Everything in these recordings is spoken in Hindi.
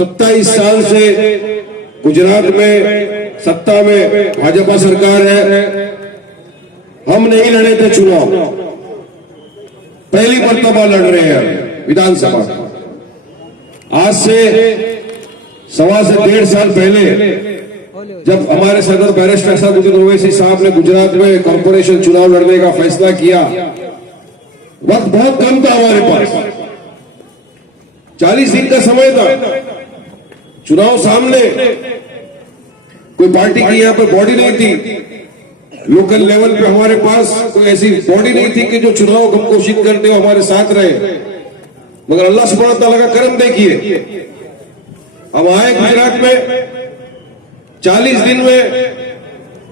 27 साल से गुजरात में सत्ता में भाजपा सरकार है। हम नहीं लड़े थे चुनाव, पहली मर्तबा लड़ रहे हैं विधानसभा। आज से 1.25 से 1.5 साल पहले जब हमारे सदर बैरिस्टर असदुद्दीन ओवैसी साहब ने गुजरात में कॉर्पोरेशन चुनाव लड़ने का फैसला किया, वक्त बहुत कम था हमारे पास, 40 दिन का समय था। चुनाव सामने, कोई पार्टी की यहाँ पे बॉडी नहीं थी, लोकल लेवल पे हमारे पास कोई ऐसी बॉडी नहीं थी कि जो चुनाव हम घोषित करते हुए हमारे साथ रहे। मगर अल्लाह सुब्हानहू तआला का करम देखिए, हम आए गुजरात में, 40 दिन में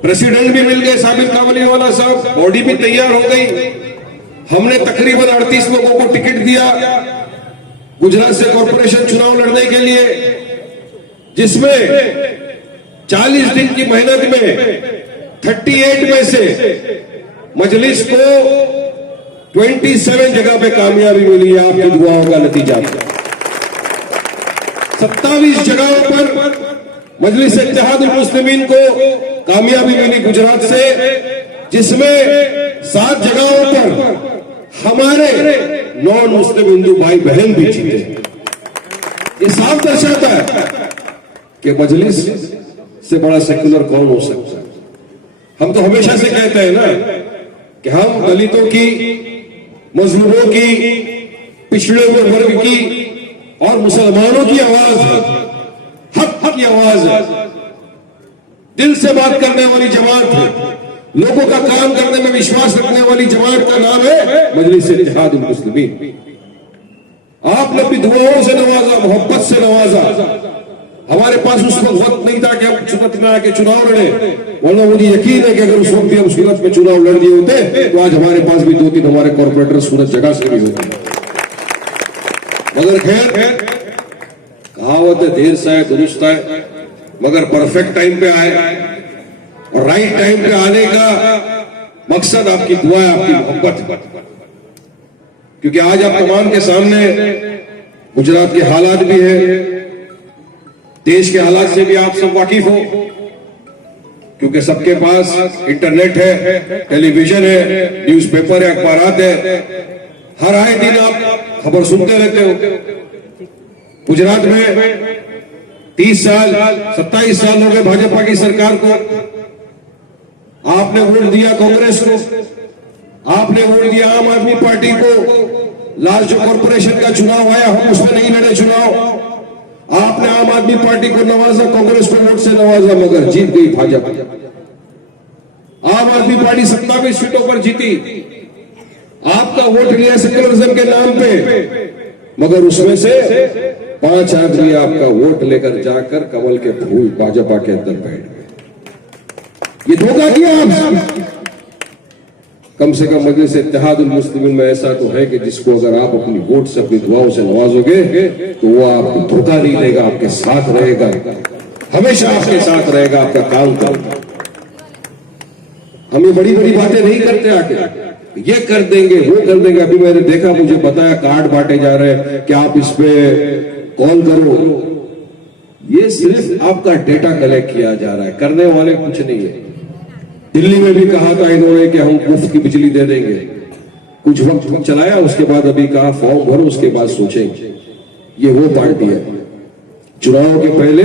प्रेसिडेंट भी मिल गए साबिर काबलीवाला साहब, बॉडी भी तैयार हो गई। हमने तकरीबन 38 लोगों को टिकट दिया गुजरात से कॉर्पोरेशन चुनाव लड़ने के लिए, जिसमें 40 दिन की मेहनत में 38 में से मजलिस को 27 जगह पे कामयाबी मिली है, आपकी दुआओं का नतीजा। 27 जगहों पर मजलिस इत्तेहादुल मुस्लिमीन को कामयाबी मिली गुजरात से, जिसमें 7 जगहों पर हमारे नॉन मुस्लिम हिंदू भाई बहन भी जीते। ये साफ दर्शाता है कि मजलिस से बड़ा सेक्युलर कौन हो सकता है। हम तो हमेशा से कहते हैं ना कि हम दलितों की, मजलूमों की, पिछड़े हुए वर्ग की और मुसलमानों की आवाज है, हक की आवाज है, दिल से बात करने वाली जमात है, लोगों का काम करने में विश्वास रखने वाली जमात का नाम है मजलिस इत्तेहादुल मुस्लिमीन। आपने भी दुआओं से नवाजा, मोहब्बत से नवाजा। हमारे पास उस वक्त नहीं था कि हम सूरत में आके चुनाव लड़े, वरना मुझे यकीन है कि अगर उस वक्त भी हम सूरत में चुनाव लड़ दिए होते तो आज हमारे पास भी 2-3 हमारे कॉर्पोरेटर सूरत जगह से भी होते। मगर खैर, कहावत है देर से दुरुस्त है, मगर परफेक्ट टाइम पे आए, और राइट टाइम पे आने का मकसद आपकी दुआ है, आपकी मोहब्बत। क्योंकि आज आप तमाम के सामने गुजरात के हालात भी है, देश के हालात से भी आप सब वाकिफ हो, क्योंकि सबके पास इंटरनेट है, टेलीविजन है, न्यूज़पेपर है, अखबारात है, हर आए दिन आप खबर सुनते रहते हो। गुजरात में 30 साल 27 साल हो गए भाजपा की सरकार को। आपने वोट दिया कांग्रेस को, आपने वोट दिया आम आदमी पार्टी को। लास्ट जो कॉर्पोरेशन का चुनाव आया, हम उसमें नहीं लड़े चुनाव। आपने आम आदमी पार्टी को नवाजा, कांग्रेस को वोट से नवाजा, मगर जीत गई भाजपा। आम आदमी पार्टी 27 सीटों पर जीती, आपका वोट लिया सेक्युलरिज्म के नाम पे, मगर उसमें से 5 आदमी आपका वोट लेकर जाकर कमल के फूल भाजपा के अंदर बैठ गए। ये धोखा किया आप। कम से कम मजलिस इत्तेहादुल मुस्लिमीन में ऐसा तो है कि जिसको अगर आप अपनी वोट से, अपनी दुआओं से नवाजोगे तो वो आपको धोखा नहीं देगा, आपके साथ रहेगा, हमेशा आपके साथ रहेगा, आपका काम करेगा। हम ये बड़ी बड़ी बातें नहीं करते आके, ये कर देंगे, वो कर देंगे। अभी मैंने देखा, मुझे बताया कार्ड बांटे जा रहे हैं कि आप इस पे कॉल करो। ये सिर्फ आपका डेटा कलेक्ट किया जा रहा है, करने वाले कुछ नहीं है। दिल्ली में भी कहा था इन्होंने कि हम मुफ्त की बिजली दे देंगे, कुछ वक्त चलाया, उसके बाद अभी कहा फॉर्म भरो, उसके बाद सोचेंगे। ये वो पार्टी है, चुनाव के पहले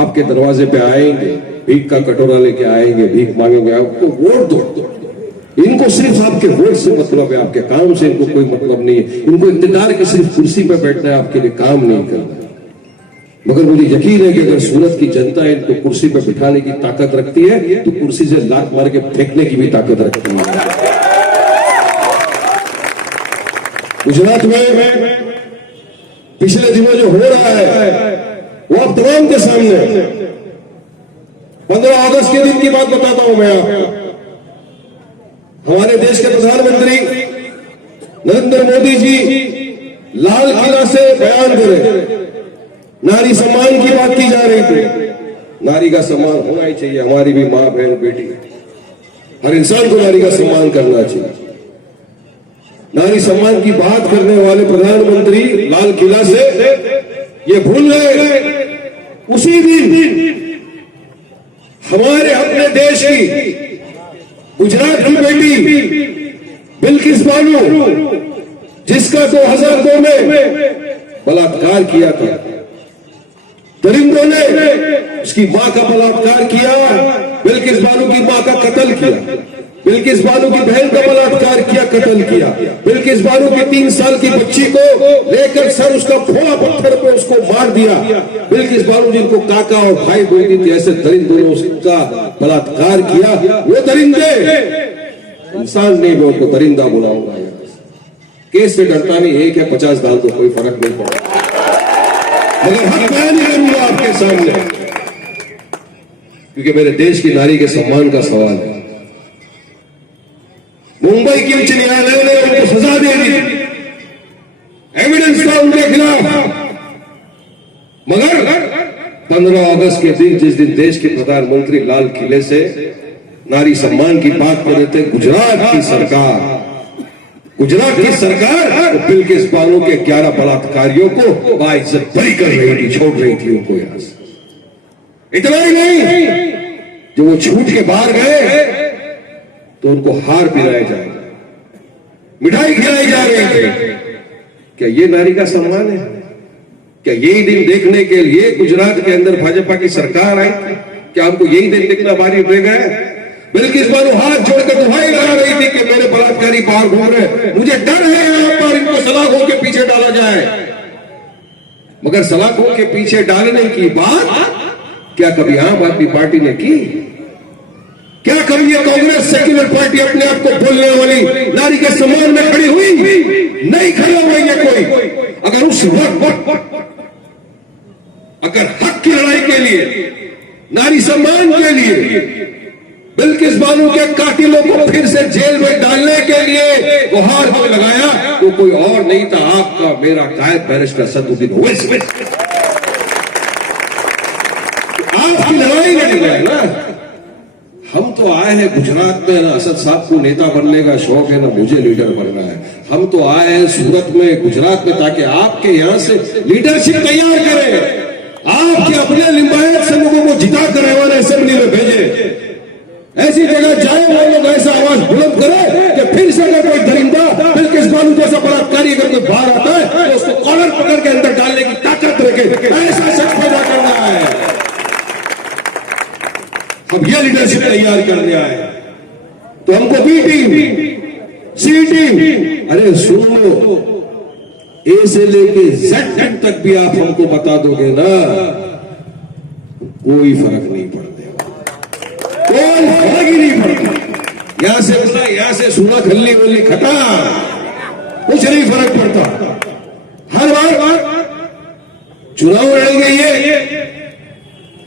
आपके दरवाजे पे आएंगे, भीख का कटोरा लेके आएंगे, भीख मांगेंगे, आपको वोट दो। इनको सिर्फ आपके वोट से मतलब है, आपके काम से इनको कोई मतलब नहीं है। इनको इख्तियार की सिर्फ कुर्सी पे बैठना है, आपके लिए काम नहीं करना है। मगर मुझे यकीन है कि अगर सूरत की जनता इनको कुर्सी पर बिठाने की ताकत रखती है तो कुर्सी से लात मार के फेंकने की भी ताकत रखती है। गुजरात में पिछले दिनों जो हो रहा है वो अब तमाम के सामने। 15 अगस्त के दिन की बात बताता हूं मैं आपको। हमारे देश के प्रधानमंत्री नरेंद्र मोदी जी लाल किला से बयान दे रहे, नारी सम्मान की बात की जा रही थी। नारी का सम्मान होना ही चाहिए, हमारी भी मां बहन बेटी, हर इंसान को नारी का सम्मान करना चाहिए। नारी सम्मान की बात करने वाले प्रधानमंत्री लाल किला से ये भूल गए उसी दिन हमारे अपने देश की गुजरात की बेटी बिल्किस बानो, जिसका 2002 में बलात्कार किया था, दरिंदों ने उसकी मां का बलात्कार किया, बिल्किस बानो की मां का कत्ल किया, बिल्किस बानो की बहन का बलात्कार किया, कत्ल किया, बिल्किस बानो की 3 साल की बच्ची को लेकर सर उसका फोड़ा पत्थर पे उसको मार दिया। बिल्किस बानो जिनको काका और भाई बोलती थी, ऐसे दरिंदों ने उसका बलात्कार किया। वो दरिंदे, इंसान नहीं, मैं उनको दरिंदा बुलाऊंगा। केस से डरता नहीं, 1 है 50 डाल तो कोई फर्क नहीं पड़ता, मगर हक बयान नहीं करूंगा आपके सामने, क्योंकि मेरे देश की नारी के सम्मान का सवाल है। मुंबई की उच्च न्यायालय ने उनको सजा दे दी, एविडेंस था उनके खिलाफ, मगर 15 अगस्त के दिन, जिस दिन देश के प्रधानमंत्री लाल किले से नारी सम्मान की बात कर रहे थे, गुजरात की सरकार बिल्किस बानो के 11 बलात्कारियों को बाइज्जत बरी कर रही थी, छोड़ रही थी उनको यहां से। इतना ही नहीं, जो वो छूट के बाहर गए तो उनको हार पिलाया जाएगा, मिठाई खिलाई जा रही थी। क्या ये नारी का सम्मान है? क्या यही दिन देखने के लिए गुजरात के अंदर भाजपा की सरकार आई? क्या हमको यही दिन देखना बारी रह गए? बिल्किस बानो हाथ जोड़कर दुहाई लगा रही थी कि मेरे बलात्कारी बाहर घूम रहे, मुझे डर है यहां पर इनको सलाखों के पीछे डाला जाए। मगर सलाखों के पीछे डालने की बात क्या कभी आम आदमी पार्टी ने की? क्या कभी ये कांग्रेस सेक्युलर पार्टी अपने आप को बोलने वाली नारी के सम्मान में खड़ी हुई? नहीं खड़ा हुएंगे कोई। अगर उस वक्त अगर हक की लड़ाई के लिए, नारी सम्मान के लिए, बिल्किस बानो के कातिलों को फिर से जेल में डालने के लिए गुहार को लगाया, तो कोई और नहीं था, आपका मेरा कायद बैरिस्टर सदुद्दीन ओवैसी। आपकी लड़ाई लड़ गए ना। हम तो आए हैं गुजरात में, ना असद साहब को नेता बनने का शौक है, ना मुझे लीडर बनना है। हम तो आए हैं सूरत में, गुजरात में, ताकि आपके यहां से लीडरशिप तैयार करें, आपके अपने लिंबायत से लोगों को जिता कर एवान असेंबली में भेजे, ऐसी जगह जाए वो लोग ऐसा आवाज बुलंद करे कि फिर से अगर कोई दरिंदा बिल्किस बानो जैसा बलात्कारी अगर कोई बाहर आता है तो उसको कॉलर पकड़ के अंदर डालने की ताकत रखे। ऐसा शख्स पैदा करना है। अब यह लीडरशिप तैयार करने आए तो हमको बी टीम, सी टीम, अरे सुन लो, ए से लेके जेड तक भी आप हमको बता दोगे ना, कोई फर्क नहीं पड़ता, कोई फर्क ही नहीं पड़ता। यहां से बोला, यहां से सुना, खल्ली वल्ली खटा, कुछ नहीं फर्क पड़ता। हर बार चुनाव लड़ेंगे ये,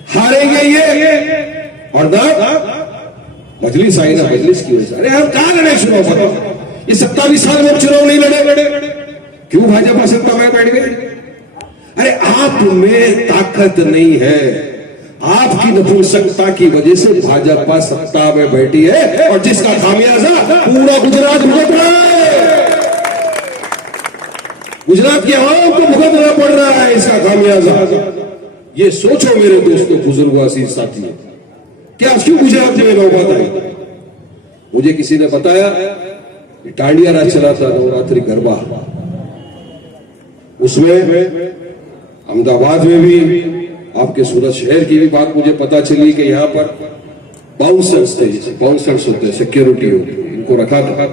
हारेंगे ये, और ना मजलिस आई ना, मजलिस की वजह से। अरे हम कहां लड़े चुनाव? बताओ, ये 27 साल में चुनाव नहीं लड़े, क्यों भाजपा सत्ता में बैठ गए? अरे आप में ताकत नहीं है, आपकी नपुंसकता की वजह से भाजपा सत्ता में बैठी है, और जिसका खामियाजा पूरा गुजरात भुगत रहा है। गुजरात की आवाम को भुगतना पड़ रहा है इसका खामियाजा। ये सोचो मेरे दोस्तों, बुजुर्गों, अजीज साथियों, क्या क्यों गुजरात में नौबत आई? मुझे किसी ने बताया, डांडिया राज चला था, नवरात्रि गरबा, उसमें अहमदाबाद में भी, आपके सूरत शहर की भी बात मुझे पता चली कि यहाँ पर बाउंसर्स थे, जैसे बाउंसर्स होते हैं, सिक्योरिटी होती है, इनको रखा था।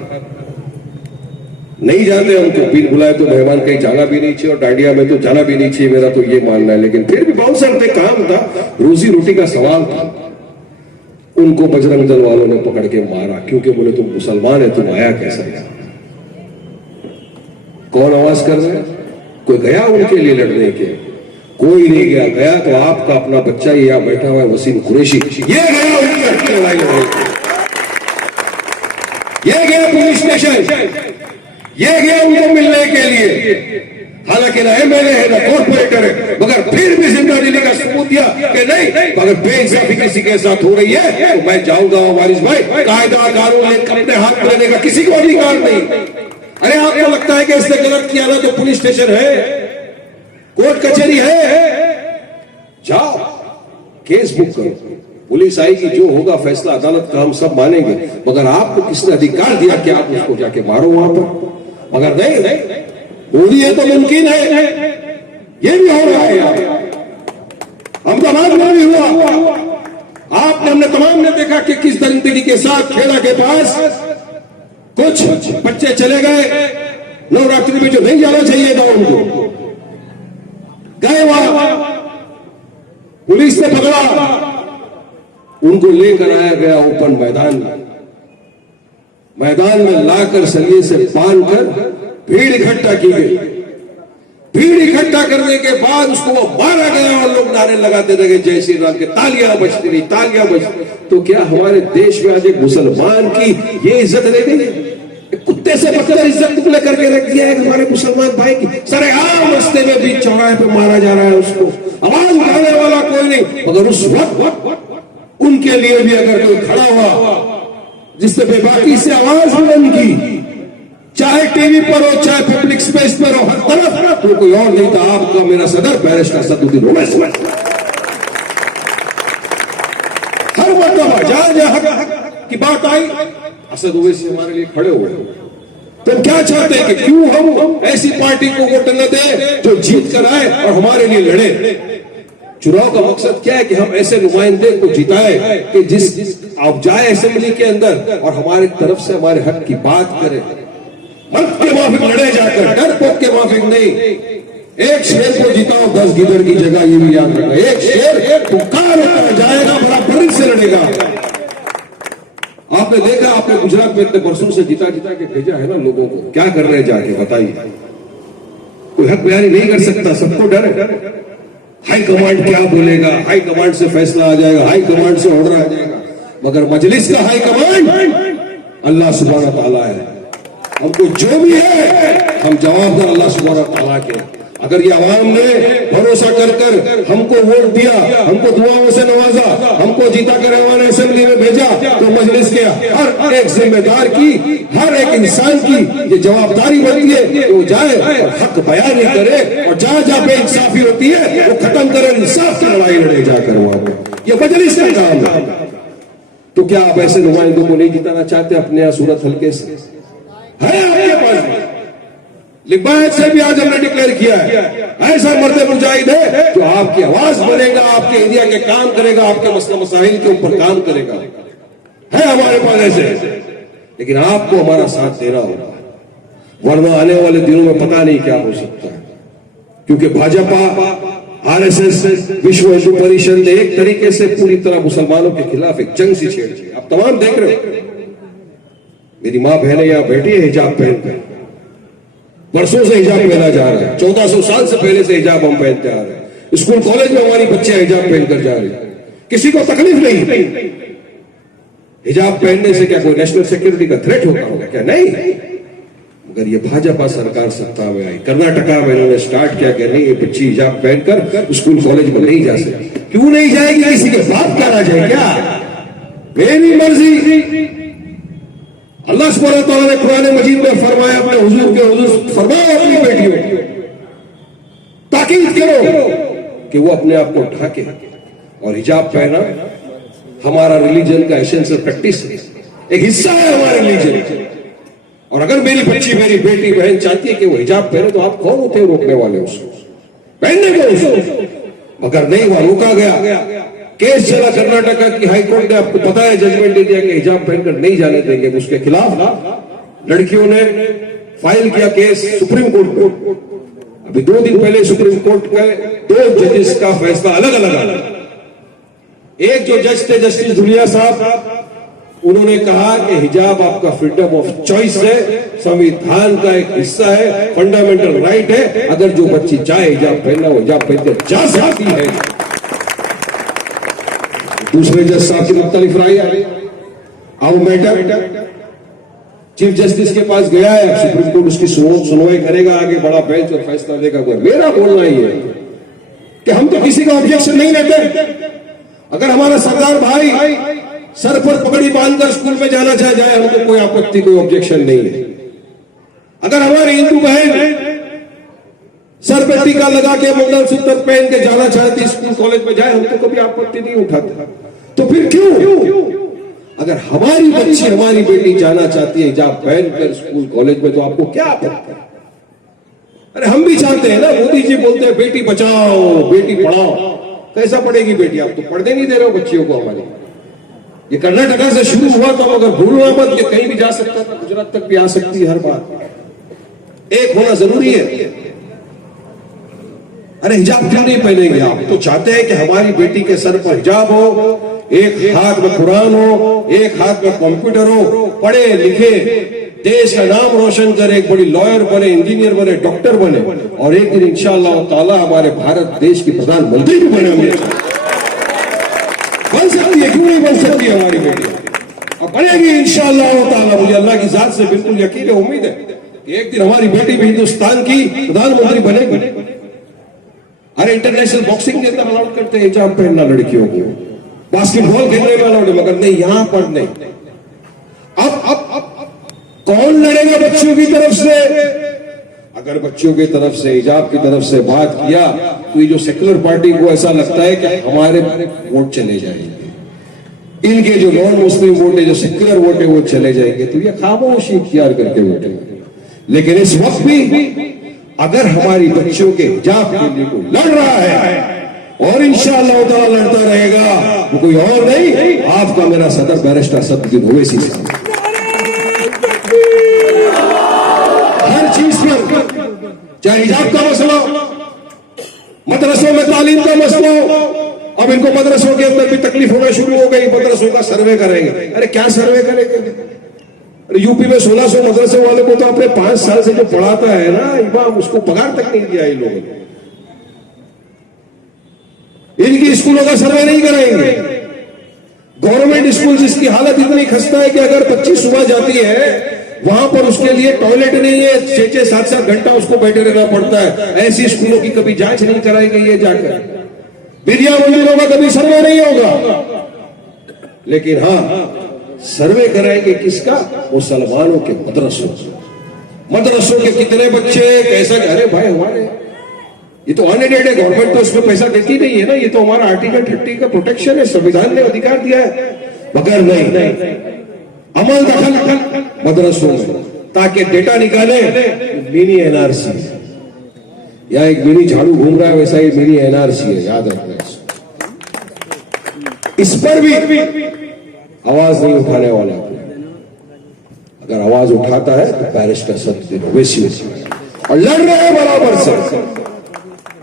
नहीं जाते हम तो, बिन बुलाए तो मेहमान कहीं जाना भी नहीं चाहिए, और डांडिया में तो जाना भी नहीं चाहिए, मेरा तो ये मानना है। लेकिन फिर भी बाउंसर थे, काम था, रोजी रोटी का सवाल था। उनको बजरंग दल वालों ने पकड़ के मारा, क्योंकि बोले तुम मुसलमान है, तुम आया कैसा है? कौन आवाज कर रहा है? कोई गया उनके लिए लड़ने के? कोई नहीं गया। गया तो आपका अपना बच्चा ही यहां बैठा हुआ है, वसीम कुरैशी, ये गया उनकी लड़ाई लड़ने, ये गया पुलिस स्टेशन, ये गया उनको मिलने के लिए। हालांकि ना एमएलए है ना कॉर्पोरेटर है, मगर फिर भी जिंदादिली का सबूत दिया कि नहीं, अगर बेइंसाफी किसी के साथ हो रही है तो मैं जाऊंगा। वारिस भाई, कायदा कानून अपने हाथ में लेने का किसी को अधिकार नहीं। अरे आपको लगता है कि इसने गलत किया ना तो पुलिस स्टेशन है? कोर्ट कचहरी है, जाओ केस बुक करो, पुलिस आएगी, जो होगा फैसला अदालत का हम सब मानेंगे। मगर आपको किसने अधिकार दिया कि आप उसको जाके मारो वहां पर? मगर नहीं, बोली है तो मुमकिन है, ये भी हो रहा है यार। अहमदाबाद में भी हुआ, आपने हमने तमाम ने देखा कि किस दरिंदगी के साथ खेड़ा के पास कुछ बच्चे चले गए नवरात्रि में, जो नहीं जाना चाहिए था उनको, गए वहां, पुलिस ने पकड़ा, उनको लेकर आया गया ओपन मैदान में लाकर सलिए से बांधकर भीड़ इकट्ठा की गई। भीड़ इकट्ठा करने के बाद उसको वो मारा गया और लोग नारे लगाते रहे जय श्री राम के, तालियां बजती रही, तालियां बजती। तो क्या हमारे देश में आज एक मुसलमान की ये इज्जत रह गई? कुत्ते से बदतर इज्जत तुमने करके रख दिया है हमारे मुसलमान भाई की। सरेआम रास्ते में बीच चौराहे पे मारा जा रहा है उसको, आवाज उठाने वाला कोई नहीं। मगर उस वक्त उनके लिए भी अगर कोई खड़ा हुआ जिसने बेबाकी से आवाज बुलंद की, चाहे टीवी पर हो चाहे पब्लिक स्पेस पर हो, हर तरफ, तो कोई और नहीं था, आपका मेरा सदर बैरिस्टर असदुद्दीन ओवैसी। हर मरतबा जहां जहां हक की बात आई, असद ओवैसी हमारे लिए खड़े हुए। तो हम क्या चाहते हैं कि क्यों हम ऐसी पार्टी को वोट न दें जो जीत कर आए और हमारे लिए लड़े? चुनाव का मकसद क्या है कि हम ऐसे नुमाइंदे को जिताए कि जिस आप जाए असेंबली के अंदर और हमारे तरफ से हमारे हक की बात करें, हक के माफिक लड़े जाकर, डर पोक के माफिक नहीं। एक शेर को जिताओ 10 गिदड़ की जगह, ये भी याद रखना। एक शेर पुकार होकर जाएगा, बराबरी से लड़ेगा। आपने देखा, आपने गुजरात में इतने बरसों से जिता के भेजा है ना लोगों को, क्या कर रहे हैं जाके बताइए? कोई हक बयानी नहीं कर सकता, सबको डर है। हाई कमांड क्या बोलेगा, हाई कमांड से फैसला आ जाएगा, हाई कमांड से ऑर्डर आ जाएगा। मगर मजलिस का हाई कमांड अल्लाह सुब्हानहू व तआला है। हमको जो भी है हम जवाबदार अल्लाह सुब्हानहू व तआला के। अगर ये आवाम ने भरोसा कर हमको वोट दिया, हमको दुआओं से नवाजा, हमको जीता कर हमारे असेंबली में भेजा, तो मजलिस के हर एक जिम्मेदार की, हर एक इंसान की ये जवाबदारी बनती है कि वो जाए और हक बयान नहीं करे, और जहां जहां पे इंसाफी होती है वो खत्म करे, इंसाफ की लड़ाई लड़े जाकर वहां पे। ये मजलिस का काम है। तो क्या आप ऐसे नुमाइंदों को नहीं जिताना चाहते अपने यहाँ सूरत हल्के से? है आपके पास लिबायत से भी आज हमने डिक्लेयर किया है, ऐसा मर्द मुजाहिद है जो आपकी आवाज बनेगा, आपके एरिया के काम करेगा, आपके मसला मसाइल के ऊपर काम करेगा। है हमारे पास ऐसे, लेकिन आपको हमारा साथ देना होगा, वरना आने वाले दिनों में पता नहीं क्या हो सकता है। क्योंकि भाजपा, आरएसएस, विश्व हिंदू परिषद ने एक तरीके से पूरी तरह मुसलमानों के खिलाफ एक जंग सी छेड़ दी। आप तमाम देख रहे हो, मेरी माँ बहनें यहाँ बैठी है हिजाब पहनकर, वर्षों से हिजाब पहना जा रहा है, 1400 साल से पहले से हिजाब हम पहनते आ रहे हैं। स्कूल कॉलेज में हमारी बच्चियां हिजाब पहनकर जा रही है, किसी को तकलीफ नहीं। हिजाब पहनने से क्या कोई नेशनल सिक्योरिटी का थ्रेट होता होगा? क्या नहीं। मगर ये भाजपा सरकार सत्ता में आई, कर्नाटका में इन्होंने स्टार्ट किया कि नहीं, ये बच्ची हिजाब पहनकर स्कूल कॉलेज में नहीं जा सकती। क्यों नहीं जाएगी? किसी के बाप का राज है क्या? मेरी मर्जी। अल्लाह सुब्हानहू व तआला ने कुरान मजीद में फरमाया, अपने हुजूर के हुजूर फरमाओ अपनी बेटियों, ताकीद करो कि वो अपने आप को ढाके। और हिजाब पहना हमारा रिलीजन का एसेंशियल प्रैक्टिस है, एक हिस्सा है हमारे रिलीजन। और अगर मेरी बच्ची, मेरी बेटी बहन चाहती है कि वो हिजाब पहने, तो आप कौन होते हैं रोकने वाले उसको पहनने को उसको? मगर नहीं, वहां रोका गया। केस चला कर्नाटका की हाई कोर्ट ने, आपको पता है, जजमेंट दे दिया कि हिजाब पहनकर नहीं जाने देंगे। उसके खिलाफ लड़कियों ने फाइल किया केस सुप्रीम कोर्ट को। अभी 2 दिन पहले सुप्रीम कोर्ट के 2 जजेस का फैसला अलग अलग आया। एक जो जज थे जस्टिस धुलिया साहब, उन्होंने कहा कि हिजाब आपका फ्रीडम ऑफ चॉइस है, संविधान का एक हिस्सा है, फंडामेंटल राइट है। अगर जो बच्ची चाहे हिजाब पहनना, वो हिजाब पहनकर जा सकती है। दूसरे जज साहब की मुख्तलिफ राय आई। अब मैटर चीफ जस्टिस के पास गया है, सुप्रीम कोर्ट उसकी सुनवाई करेगा, आगे बड़ा बेंच और फैसला देगा। मेरा बोलना ही है कि हम तो किसी का ऑब्जेक्शन नहीं लेते। अगर हमारा सरदार भाई सर पर पगड़ी बांधकर स्कूल में जाना चाहे जाए, हमको कोई आपत्ति, कोई ऑब्जेक्शन नहीं है। अगर हमारी हिंदू बहन सर पे टीका लगा के मंगलसूत्र पहन के जाना चाहती स्कूल कॉलेज में जाए, हम तो कभी आपत्ति नहीं उठाते। तो फिर क्यों? अगर हमारी बच्ची हमारी बेटी जाना चाहती है हिजाब पहनकर स्कूल कॉलेज में, तो आपको क्या आपत्ति? अरे हम भी चाहते हैं ना, मोदी जी बोलते हैं बेटी बचाओ बेटी पढ़ाओ। कैसा पढ़ेगी बेटी? आप तो पढ़ने नहीं दे रहे हो बच्चियों को हमारी। ये कर्नाटका से शुरू हुआ था, मगर भूलना मत कि कहीं भी जा सकता था, गुजरात तक भी आ सकती है हर बार। एक होना जरूरी है। अरे हिजाब क्यों नहीं पहनेंगे? आप तो चाहते हैं कि हमारी बेटी के सर पर हिजाब हो, एक हाथ में कुरान हो, एक हाथ में कंप्यूटर हो, पढ़े लिखे देश का नाम रोशन करे, एक बड़ी लॉयर बने, इंजीनियर बने, डॉक्टर बने, और एक दिन इंशाअल्लाह ताला हमारे भारत देश की प्रधानमंत्री भी बने होंगे। बन सकती है, क्यों नहीं बन सकती हमारी बेटी? अब बनेगी इंशाअल्लाह ताला। मुझे अल्लाह की जात से बिल्कुल यकीन है, उम्मीद है कि एक दिन हमारी बेटी भी हिंदुस्तान की प्रधानमंत्री बनेगी। अरे इंटरनेशनल बॉक्सिंग के अंदर अलाउड करते हैं हिजाब पहनना लड़कियों को, बास्केटबॉल खेलने में अलाउड है, मगर नहीं, यहां पर नहीं। अब कौन लड़ेगा बच्चों की तरफ से? अगर बच्चों की तरफ से, हिजाब की तरफ से बात किया, तो ये जो सेक्युलर पार्टी को ऐसा लगता है कि हमारे वोट चले जाएंगे, इनके जो नॉन मुस्लिम वोट है, जो सेक्युलर वोट है, वो चले जाएंगे, तो ये खामोशी इख्तियार करके बैठेंगे। लेकिन इस वक्त भी अगर हमारी बच्चियों के हिजाब के लिए कोई लड़ रहा है, और इंशाअल्लाह ताला लड़ता रहेगा, वो कोई और नहीं, आपका मेरा सदर बैरिस्टर असदुद्दीन ओवैसी साहब। हर चीज पर, चाहे हिजाब का मसला, मदरसों में तालीम का मसला, अब इनको मदरसों के अंदर भी तकलीफ होना शुरू हो गई, मदरसों का सर्वे करेंगे। अरे क्या सर्वे करेंगे? यूपी में 1600 मदरसे वाले को तो अपने 5 साल से जो पढ़ाता है ना इमाम, उसको पगार तक नहीं दिया इन लोगों ने। इनकी स्कूलों का सर्वे नहीं कराएंगे। गवर्नमेंट स्कूल जिसकी हालत इतनी खस्ता है कि अगर बच्ची सुबह जाती है, वहां पर उसके लिए टॉयलेट नहीं है, 6-6, 7-7 घंटा उसको बैठे रहना पड़ता है। ऐसी स्कूलों की कभी जांच नहीं कराएंगे ये जाकर। विद्या मंदिरों का कभी सर्वे नहीं होगा। लेकिन हाँ, सर्वे कराएंगे किसका? मुसलमानों के मदरसों। मदरसों के कितने बच्चे, कैसा? अरे भाई हमारे ये तो अनएडेड है, गवर्नमेंट तो उसमें पैसा देती नहीं है ना, ये तो हमारा आर्टिकल 30 का प्रोटेक्शन है, संविधान ने अधिकार दिया है। मगर नहीं, अमल दखल मदरसों में, ताकि डेटा निकाले। मिनी एनआरसी या एक मिनी झाड़ू घूम रहा है, वैसा ही मिनी एनआरसी है, याद रखना। इस पर भी आवाज नहीं उठाने वाला। अगर आवाज उठाता है तो बैरिस्टर असदुद्दीन ओवैसी और लड़ रहे हैं बराबर से।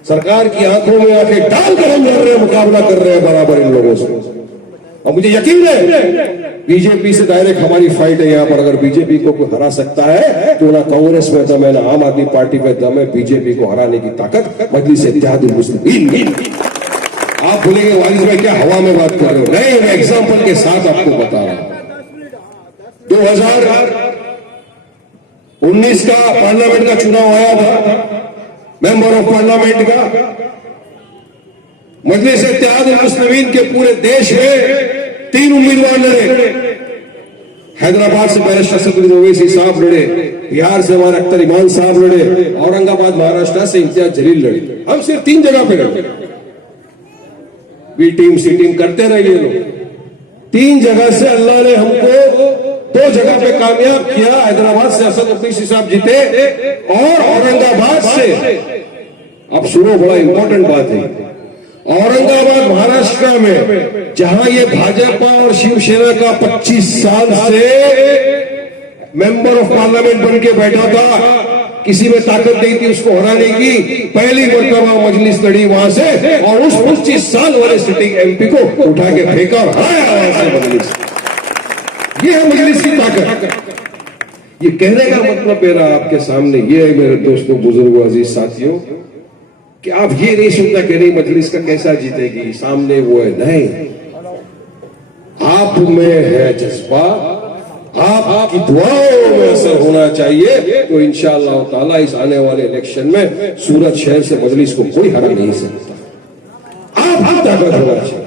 सरकार की आंखों में आंखें डालकर हम लड़ रहे हैं, मुकाबला कर रहे हैं बराबर इन लोगों से। और मुझे यकीन है बीजेपी से डायरेक्ट हमारी फाइट है यहाँ पर। अगर बीजेपी को कोई हरा सकता है तो ना कांग्रेस में दम है, ना आम आदमी पार्टी में दम है। बीजेपी को हराने की ताकत मजलिस इत्तेहादुल मुस्लिमीन। आप बोलेंगे वालिद भाई क्या हवा में बात कर रहे हो? नहीं, मैं एग्जाम्पल के साथ आपको बता रहा हूं। 2019 का पार्लियामेंट का चुनाव आया था, मेंबर ऑफ पार्लियामेंट का। मजलिस इत्तेहादुल मुस्लिमीन के पूरे देश में 3 उम्मीदवार लड़े। हैदराबाद से बैरिस्टर असदुद्दीन ओवैसी साहब लड़े, बिहार से हमारे अख्तर इमान साहब लड़े, औरंगाबाद महाराष्ट्र से इम्तियाज जलील लड़े। हम सिर्फ 3 जगह पे लड़े। बी टीम सी टीम करते रहे ये लोग। 3 जगह से अल्लाह ने हमको 2 जगह पे कामयाब किया। हैदराबाद से असद ओवैसी साहब जीते और औरंगाबाद से, अब सुनो बड़ा इंपॉर्टेंट बात है, औरंगाबाद महाराष्ट्र में जहां ये भाजपा और शिवसेना का 25 साल से मेंबर ऑफ पार्लियामेंट बन के बैठा था, किसी में ताकत नहीं थी उसको हराने की, पहली मर्तबा मजलिस लड़ी वहां से और उस 25 साल वाले सिटिंग एमपी को उठा के फेंका और हराया मजलिस। ये है मजलिस की ताकत। ये कहने का मतलब मेरा आपके सामने ये है मेरे दोस्तों, बुजुर्गों, अजीज साथियों, कि आप ये नहीं सोचना कि नहीं मजलिस का कैसा जीतेगी, सामने वो है। नहीं, आप में है जज्बा, आपकी दुआओं में असर होना चाहिए। तो इंशाअल्लाह ताला इस आने वाले इलेक्शन में सूरत शहर से मजलिस को कोई हरा नहीं सकता। आप ताकत होना चाहिए,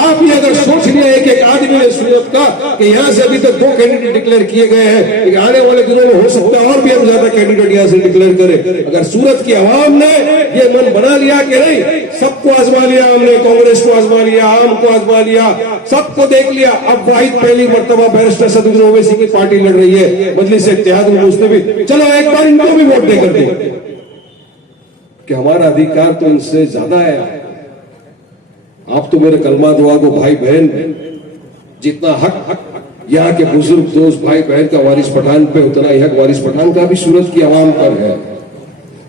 आप भी अगर सोच लिया एक आदमी ने सूरत का कि यहाँ से अभी तक 2 कैंडिडेट डिक्लेयर किए गए हैं, कि आने वाले दिनों में हो सकता है और भी हम ज्यादा कैंडिडेट यहाँ से डिक्लेयर करें। अगर सूरत की आवाम ने ये मन बना लिया कि नहीं, सबको आजमा लिया हमने, कांग्रेस को आजमा लिया, आम को आजमा लिया, सबको देख लिया, अब वाहिद पहली मर्तबा बैरिस्टर सदुद्दीन ओवैसी की पार्टी लड़ रही है मजलिस इत्तेहाद में, उसने भी चलो एक बार इनको भी वोट देकर दो, कि हमारा अधिकार तो इनसे ज्यादा है। आप तो मेरे कलमा दुआ को भाई बहन, जितना हक यहाँ के बुजुर्ग दोस्त भाई बहन का वारिस पठान पे, उतना ही हक वारिस पठान का भी सूरत की आवाम पर है।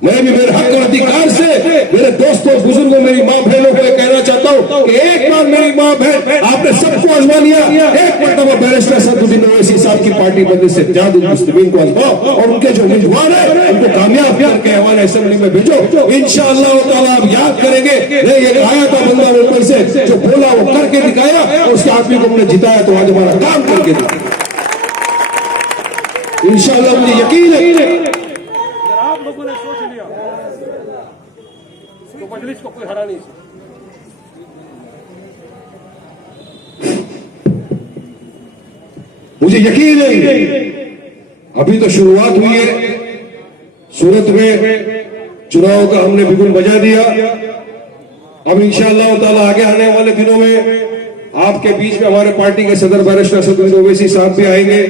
मैं भी मेरे हक और अधिकार से मेरे दोस्तों बुजुर्गों मेरी माँ बहनों को कहना चाहता हूँ कि एक बार मेरी माँ बहन आपने सबको आजमा लिया, एक मरतबा बैरिस्टर सदुद्दीन ओवैसी साहब की पार्टी मजलिस इत्तेहादुल मुस्लिमीन को आजमाओ और उनके जो उम्मीदवार है उनको कामयाब करके हमारे असेंबली में भेजो। इंशाअल्लाह ताला आप याद करेंगे, ये आया था बंदा मुंबई से, जो बोला वो करके दिखाया और उसके आदमी को हमने जिताया, तो आज हमारा काम करके दिखाया इंशाअल्लाह। मुझे यकीन है आप लोगों ने सोच लिया तो मजलिस को कोई हरा नहीं सकता। मुझे यकीन है अभी तो शुरुआत हुई है, सूरत में चुनाव का हमने बिगुल बजा दिया। अब इंशाअल्लाह ताला आगे आने वाले दिनों में आपके बीच में हमारे पार्टी के सदर बैरिस्टर सदुद्दीन ओवैसी साहब भी आएंगे।